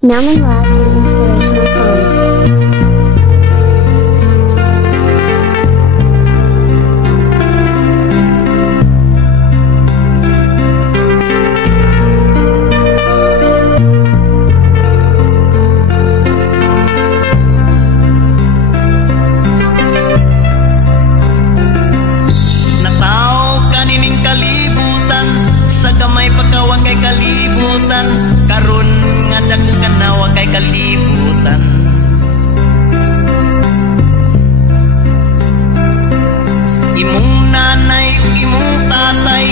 Naman Love and Inspirational Songs. Kalibutan karon nga daghan na wa kay kalibutan. Imong nanay ug imong tatay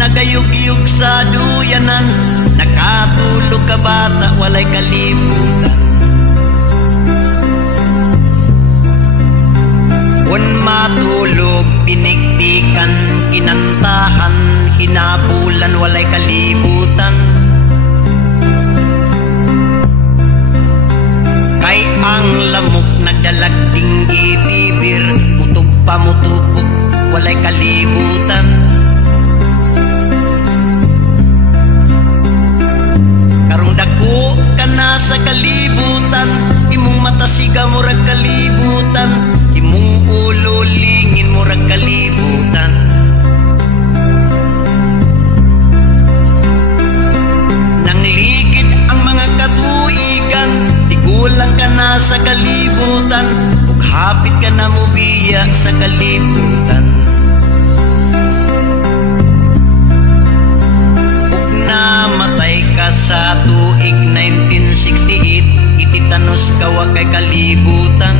nagayug-yug sa duyanan, nakatulog ka ba sa walay kalibutan? Wan matulog pinikpikan kinansahan hinabulan walay kalibutan. Kay ang lamok nagdalagsing ibibir utog pamutupog walay kalibutan. Karong dako ka na sa kalibutan, imong mata siga murag kalibutan, imong ulo lingin murag kalibutan. Nangligid ang mga katuigan, tigulang ka na sa kalibutan, ug hapit ka na mubiya sa kalibutan. Ug namatay ka sa tuig 1968, ititanos ka wa kay kalibutan.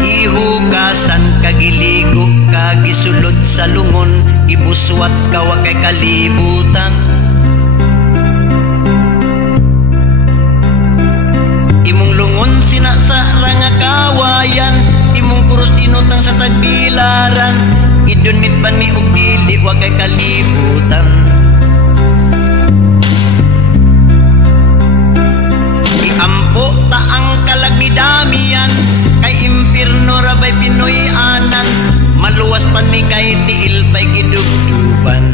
Ihugasan kagiligo kagisulod sa lungon, ibuswat ka wa kay kalibutan. Imong lungon sinasara nga kawayan, imong kurus inutang sa tagbilaran, idunit ba ni og dili wa kay kalibutan. Iampo ta ang kalagmidamian, kay impirno rabay Pinoy anan, maluwas pa ni kay tiil pa'y gidugduban.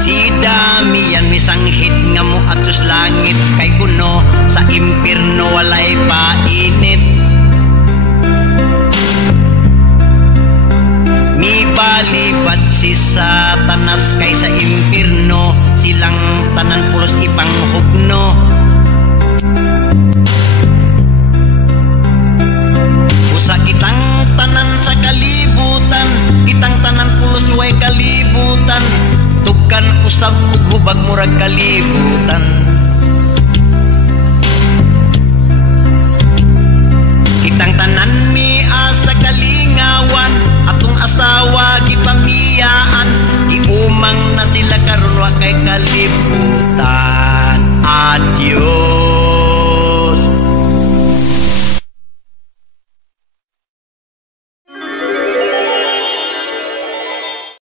Si Damian misanghit nga mo atos langit, kay kuno sa impirno walay painit. Mibalibad si Satanas, kay sa impirno silang tanan pulos ipanghugno. Usa kitang tanan sa kalibutan, kitang tanan pulos way kalibutan, tukan usab ug hubag murag kalibutan. Kitang tanan mi asa kalingawan, atong asawa gipamiyaan, iumang na sila karon wa kay kalibutan. Adios.